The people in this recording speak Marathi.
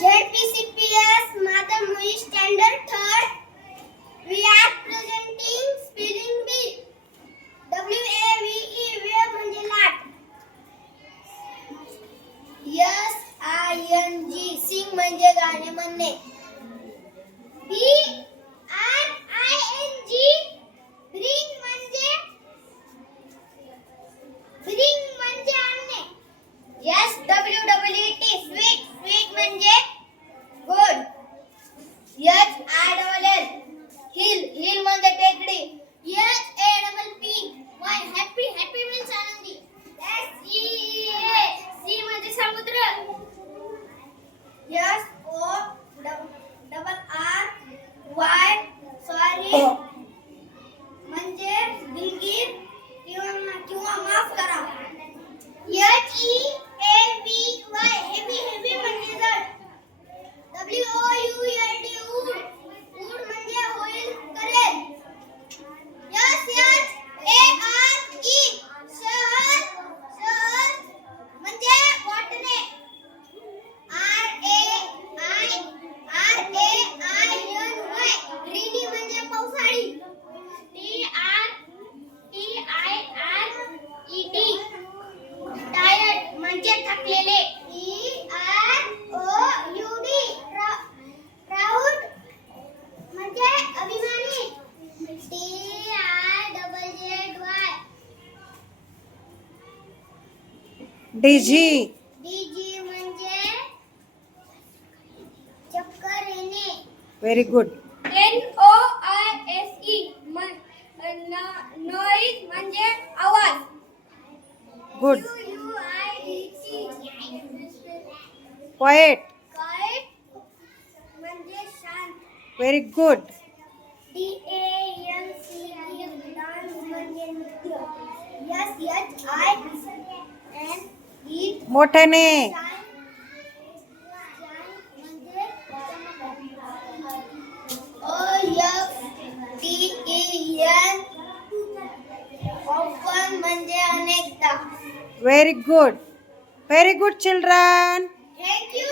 ZPCPS Mother Movie Standard Third. We are presenting spelling bee. WAVE wave म्हणजे लाट. SING sing म्हणजे गाणे म्हणणे. BRING bring म्हणजे आणणे. SWEET sweet sweet म्हणजे गोड. HILL hill म्हणजे टेकडी. HAPPY happy happy means आनंदी. SEA म्हणजे समुद्र. SORRY सॉरी म्हणजे दिलगीर किंवा माफ करा. HEAVY heavy म्हणजे जड. WOULD would म्हणजे होईल करेल. SHARE शहर म्हणजे वाटणे. RAINY रेनी म्हणजे पावसाळी. TIRED टायर्ड म्हणजे थकलेले. PROUD प्राऊड म्हणजे अभिमानी. DG म्हणजे चक्कर येणे. Very good. NOISE नॉईज म्हणजे आवाज. गुड. QUIET क्वाइट म्हणजे शांत. Very good. DANCE डान्स म्हणजे नृत्य. SHINE मोठ्याने. म्हणजे OFTEN often म्हणजे अनेकदा. Very good. Very good children. Thank you.